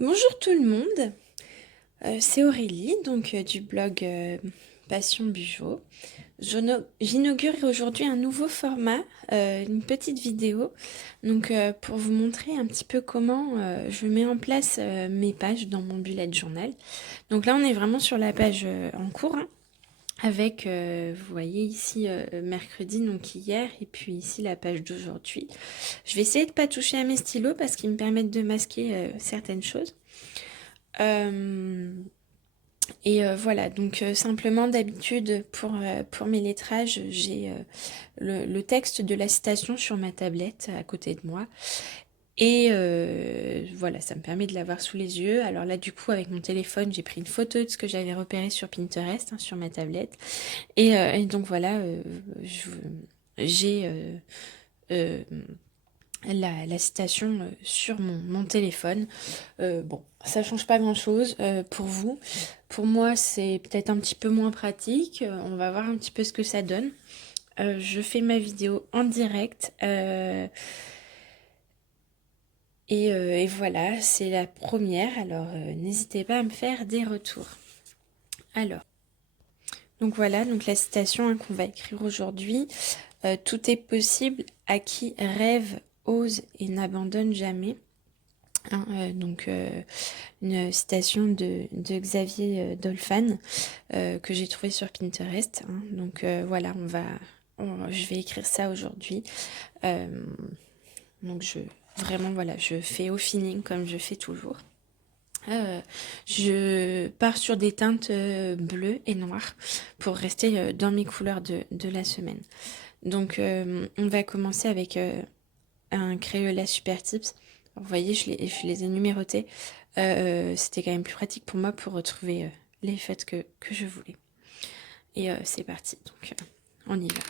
Bonjour tout le monde, c'est Aurélie donc du blog Passion Bugeaud. J'inaugure aujourd'hui un nouveau format, une petite vidéo, donc pour vous montrer un petit peu comment je mets en place mes pages dans mon bullet journal. Donc là on est vraiment sur la page en cours, hein, avec, vous voyez ici mercredi, donc hier, et puis ici la page d'aujourd'hui. Je vais essayer de ne pas toucher à mes stylos parce qu'ils me permettent de masquer certaines choses. Euh, voilà, donc simplement d'habitude pour mes lettrages, j'ai le texte de la citation sur ma tablette à côté de moi. Et voilà, ça me permet de l'avoir sous les yeux. Alors là, du coup, avec mon téléphone, j'ai pris une photo de ce que j'avais repéré sur Pinterest, hein, sur ma tablette. Et donc voilà, j'ai euh, la citation sur mon téléphone. Bon, ça change pas grand-chose pour vous. Pour moi, c'est peut-être un petit peu moins pratique. On va voir un petit peu ce que ça donne. Je fais ma vidéo en direct. Et voilà, c'est la première. Alors, n'hésitez pas à me faire des retours. Alors, donc voilà, donc la citation hein, qu'on va écrire aujourd'hui. Tout est possible à qui rêve, ose et n'abandonne jamais. Hein, une citation de Xavier Dolphin que j'ai trouvé sur Pinterest. Hein. Donc voilà, je vais écrire ça aujourd'hui. Euh, donc vraiment voilà, je fais au feeling comme je fais toujours. Je pars sur des teintes bleues et noires pour rester dans mes couleurs de la semaine. Donc on va commencer avec un Crayola Super Tips. Alors, vous voyez, je les ai numérotés. C'était quand même plus pratique pour moi pour retrouver les fêtes que je voulais. Et c'est parti, donc on y va.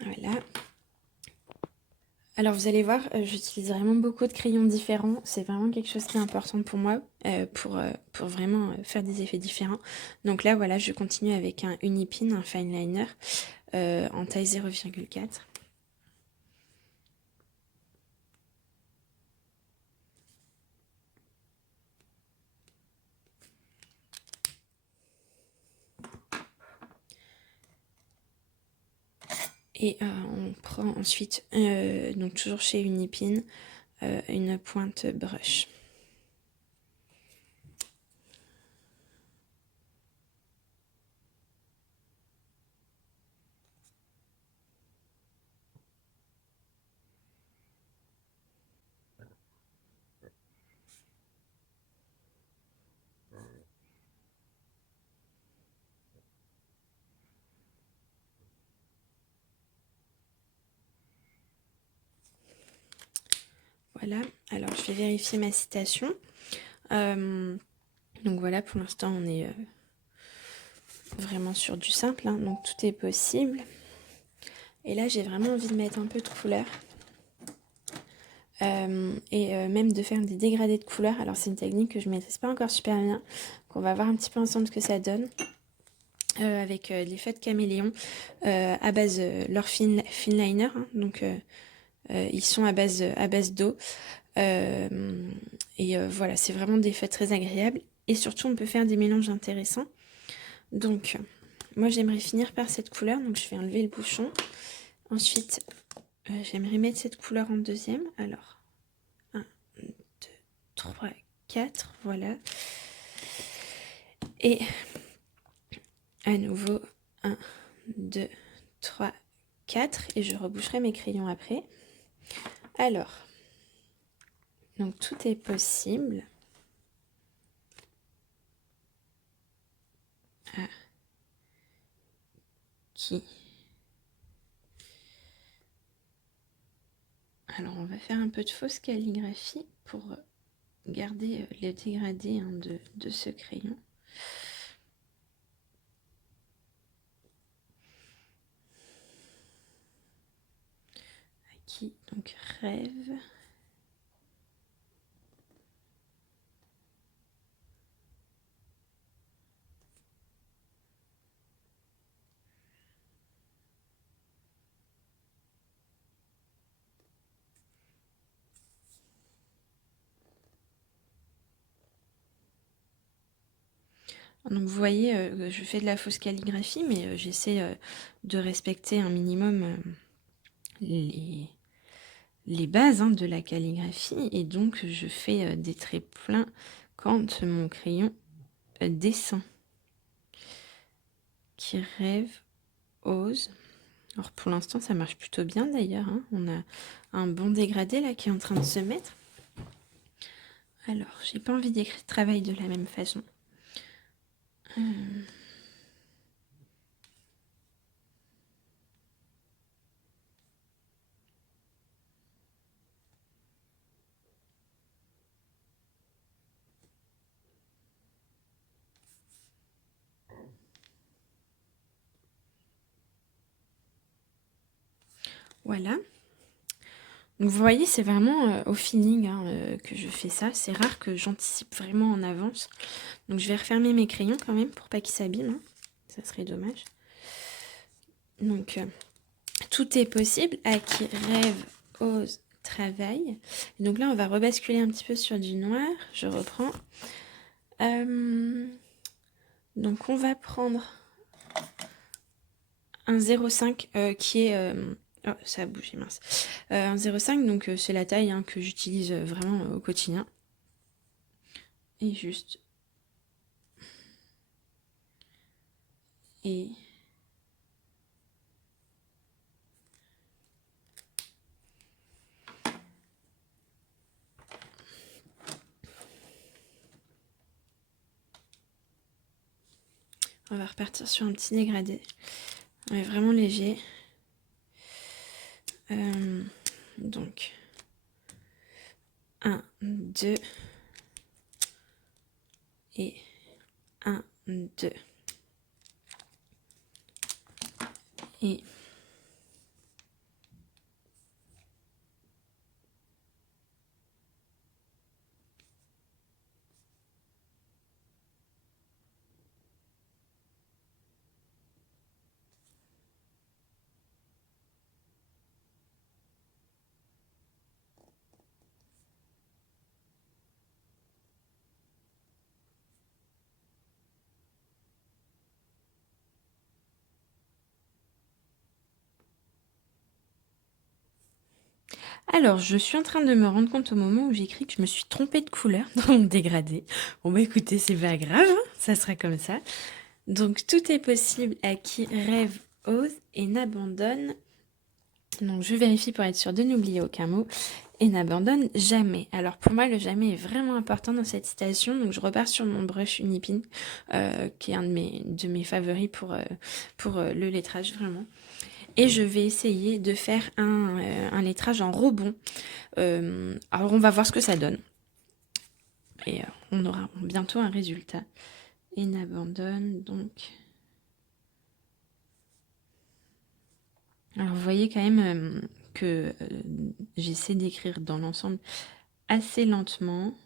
Voilà. Alors vous allez voir, j'utilise vraiment beaucoup de crayons différents. C'est vraiment quelque chose qui est important pour moi, pour vraiment faire des effets différents. Donc là, voilà, je continue avec un Unipin, un fine liner, en taille 0,4. Et on prend ensuite, donc toujours chez Unipin, une pointe brush. Voilà, alors je vais vérifier ma citation. Donc voilà, pour l'instant on est vraiment sur du simple, hein, donc tout est possible. Et là j'ai vraiment envie de mettre un peu de couleur. Même de faire des dégradés de couleurs. Alors c'est une technique que je ne maîtrise pas encore super bien, qu'on va voir un petit peu ensemble ce que ça donne. Avec l'effet de caméléon à base leur finliner, hein, donc ils sont à base d'eau. Voilà, c'est vraiment des effets très agréables. Et surtout, on peut faire des mélanges intéressants. Donc, moi, j'aimerais finir par cette couleur. Donc, je vais enlever le bouchon. Ensuite, j'aimerais mettre cette couleur en deuxième. Alors, 1, 2, 3, 4. Voilà. Et à nouveau, 1, 2, 3, 4. Et je reboucherai mes crayons après. Alors, donc tout est possible. Ah, qui Alors, on va faire un peu de fausse calligraphie pour garder le dégradé hein, de ce crayon. Qui donc rêve. Donc vous voyez, je fais de la fausse calligraphie, mais j'essaie de respecter un minimum les, les bases de la calligraphie. Et donc je fais des traits pleins quand mon crayon descend. Qui rêve, ose. Alors pour l'instant ça marche plutôt bien d'ailleurs. On a un bon dégradé là qui est en train de se mettre. Alors j'ai pas envie d'écrire travail de la même façon. Voilà. Donc vous voyez, c'est vraiment au feeling que je fais ça. C'est rare que j'anticipe vraiment en avance. Donc je vais refermer mes crayons quand même pour pas qu'ils s'abîment. Ça serait dommage. Donc tout est possible à qui rêve, ose, travaille. Et donc là, on va rebasculer un petit peu sur du noir. Je reprends. Donc on va prendre un 0,5 qui est... oh, ça a bougé, mince. Un 0,5, donc c'est la taille que j'utilise vraiment au quotidien. Et juste... Et... On va repartir sur un petit dégradé. Ouais, vraiment léger. Donc... 1, 2... Et 1, 2... Et... Alors, je suis en train de me rendre compte au moment où j'écris que je me suis trompée de couleur dans mon dégradé. Bon bah écoutez, c'est pas grave, ça sera comme ça. Donc tout est possible à qui rêve, ose et n'abandonne. Donc je vérifie pour être sûre de n'oublier aucun mot. Et n'abandonne jamais. Alors pour moi, le jamais est vraiment important dans cette citation. Donc je repars sur mon brush Unipin, qui est un de mes favoris pour le lettrage vraiment. Et je vais essayer de faire un lettrage en rebond. Alors on va voir ce que ça donne. Et on aura bientôt un résultat. Et n'abandonne donc. Alors vous voyez quand même que j'essaie d'écrire dans l'ensemble assez lentement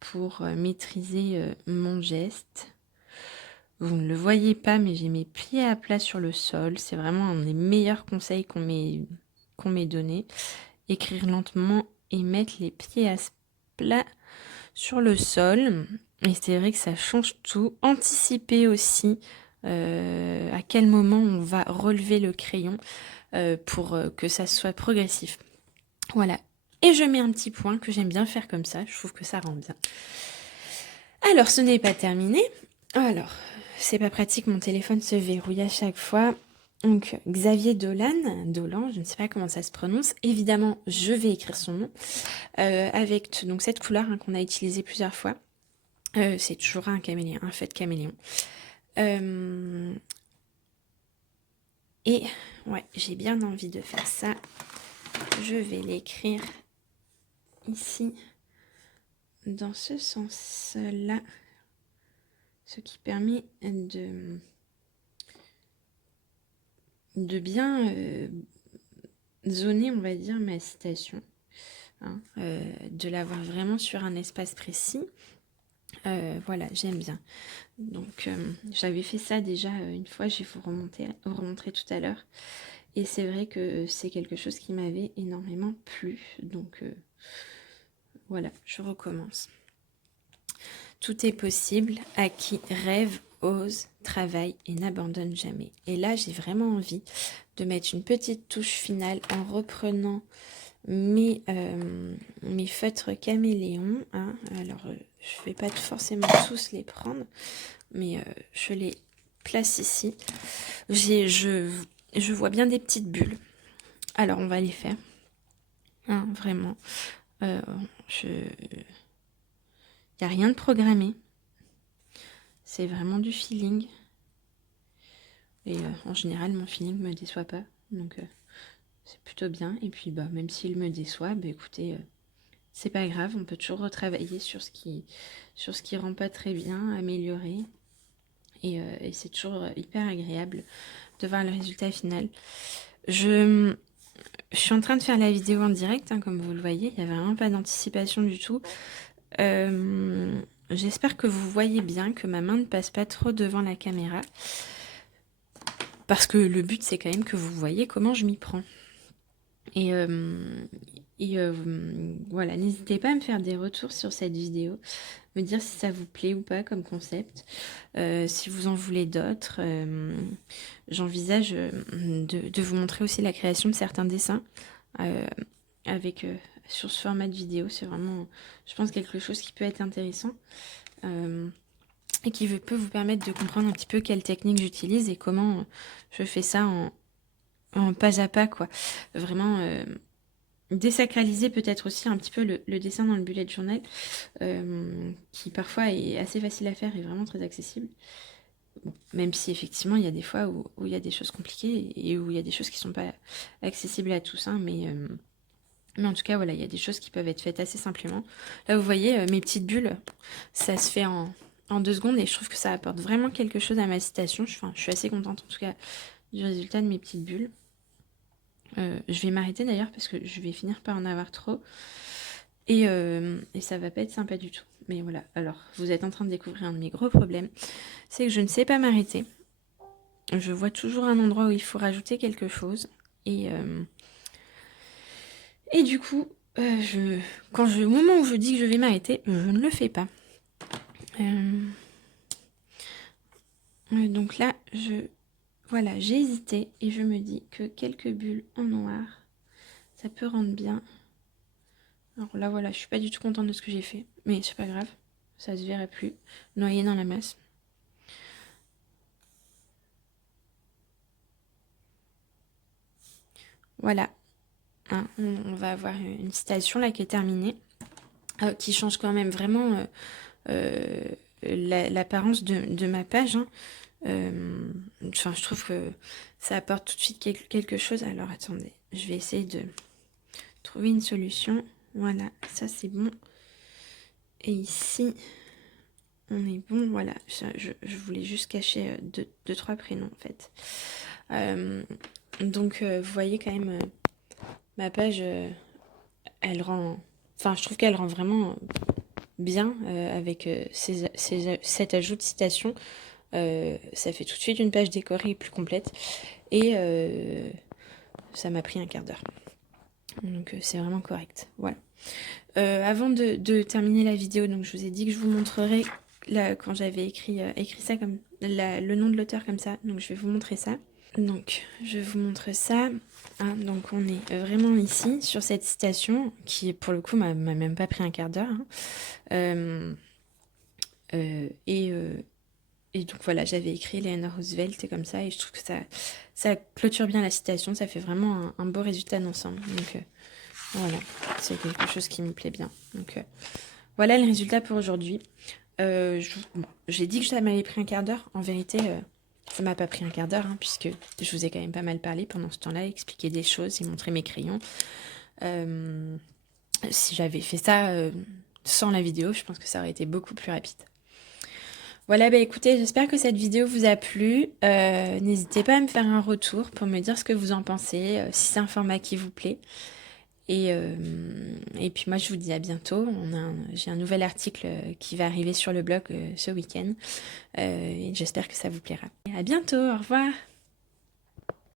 pour maîtriser mon geste. Vous ne le voyez pas, mais j'ai mes pieds à plat sur le sol. C'est vraiment un des meilleurs conseils qu'on m'ait donné. Écrire lentement et mettre les pieds à plat sur le sol. Et c'est vrai que ça change tout. Anticiper aussi à quel moment on va relever le crayon pour que ça soit progressif. Voilà. Et je mets un petit point que j'aime bien faire comme ça. Je trouve que ça rend bien. Alors, ce n'est pas terminé. Alors, c'est pas pratique, mon téléphone se verrouille à chaque fois. Donc, Xavier Dolan, je ne sais pas comment ça se prononce. Évidemment, je vais écrire son nom. Avec donc cette couleur qu'on a utilisée plusieurs fois. C'est toujours un caméléon, un feu de caméléon. Et ouais, j'ai bien envie de faire ça. Je vais l'écrire ici, dans ce sens-là. Ce qui permet de bien zoner, on va dire, ma citation. De l'avoir vraiment sur un espace précis. Voilà, j'aime bien. Donc, j'avais fait ça déjà une fois, je vais vous remontrer tout à l'heure. Et c'est vrai que c'est quelque chose qui m'avait énormément plu. Donc, voilà, je recommence. Tout est possible à qui rêve, ose, travaille et n'abandonne jamais. Et là, j'ai vraiment envie de mettre une petite touche finale en reprenant mes feutres caméléons. Hein. Alors, je ne vais pas forcément tous les prendre, mais je les place ici. Je vois bien des petites bulles. Alors, on va les faire. Hein, vraiment. Il n'y a rien de programmé. C'est vraiment du feeling. Et en général, mon feeling ne me déçoit pas. Donc, c'est plutôt bien. Et puis, même s'il me déçoit, écoutez, c'est pas grave. On peut toujours retravailler sur ce qui rend pas très bien, améliorer. Et c'est toujours hyper agréable de voir le résultat final. Je suis en train de faire la vidéo en direct, hein, comme vous le voyez. Il n'y a vraiment pas d'anticipation du tout. J'espère que vous voyez bien, que ma main ne passe pas trop devant la caméra. Parce que le but, c'est quand même que vous voyez comment je m'y prends. Et voilà, n'hésitez pas à me faire des retours sur cette vidéo, me dire si ça vous plaît ou pas comme concept, si vous en voulez d'autres. J'envisage de vous montrer aussi la création de certains dessins sur ce format de vidéo. C'est vraiment, je pense, quelque chose qui peut être intéressant et qui peut vous permettre de comprendre un petit peu quelle technique j'utilise et comment je fais ça en pas à pas, quoi. Vraiment désacraliser peut-être aussi un petit peu le dessin dans le bullet journal, qui parfois est assez facile à faire et vraiment très accessible. Bon, même si effectivement il y a des fois où il y a des choses compliquées et où il y a des choses qui sont pas accessibles à tous, hein, mais en tout cas voilà, il y a des choses qui peuvent être faites assez simplement. Là vous voyez mes petites bulles, ça se fait en 2 secondes et je trouve que ça apporte vraiment quelque chose à ma citation. Je suis assez contente en tout cas du résultat de mes petites bulles. Je vais m'arrêter d'ailleurs parce que je vais finir par en avoir trop et ça va pas être sympa du tout. Mais voilà, alors vous êtes en train de découvrir un de mes gros problèmes, c'est que je ne sais pas m'arrêter. Je vois toujours un endroit où il faut rajouter quelque chose et du coup, au moment où je dis que je vais m'arrêter, je ne le fais pas. Donc là, voilà, j'ai hésité et je me dis que quelques bulles en noir, ça peut rendre bien. Alors là, voilà, je suis pas du tout contente de ce que j'ai fait, mais c'est pas grave, ça se verrait plus, noyé dans la masse. Voilà, hein, on va avoir une citation là qui est terminée, qui change quand même vraiment l'apparence de ma page. Hein. Je trouve que ça apporte tout de suite quelque chose. Alors attendez, je vais essayer de trouver une solution. Voilà, ça c'est bon. Et ici, on est bon. Voilà, je voulais juste cacher deux, trois prénoms en fait. Donc vous voyez quand même ma page, elle rend... Enfin, je trouve qu'elle rend vraiment bien avec cet ajout de citation. Ça fait tout de suite une page décorée plus complète. Et ça m'a pris un quart d'heure. Donc c'est vraiment correct. Voilà. Avant de terminer la vidéo, donc je vous ai dit que je vous montrerai là, quand j'avais écrit ça comme le nom de l'auteur comme ça. Donc je vais vous montrer ça. Donc je vous montre ça. Hein, donc on est vraiment ici sur cette citation qui pour le coup m'a même pas pris un quart d'heure. Hein. Et donc voilà, j'avais écrit Eleanor Roosevelt et comme ça, et je trouve que ça clôture bien la citation, ça fait vraiment un beau résultat d'ensemble. Donc voilà, c'est quelque chose qui me plaît bien. Donc voilà le résultat pour aujourd'hui. J'ai dit que ça m'avait pris un quart d'heure. En vérité, ça m'a pas pris un quart d'heure, hein, puisque je vous ai quand même pas mal parlé pendant ce temps-là, expliqué des choses et montré mes crayons. Si j'avais fait ça sans la vidéo, je pense que ça aurait été beaucoup plus rapide. Voilà, écoutez, j'espère que cette vidéo vous a plu. N'hésitez pas à me faire un retour pour me dire ce que vous en pensez, si c'est un format qui vous plaît. Et puis moi, je vous dis à bientôt. J'ai un nouvel article qui va arriver sur le blog ce week-end. Et j'espère que ça vous plaira. Et à bientôt, au revoir.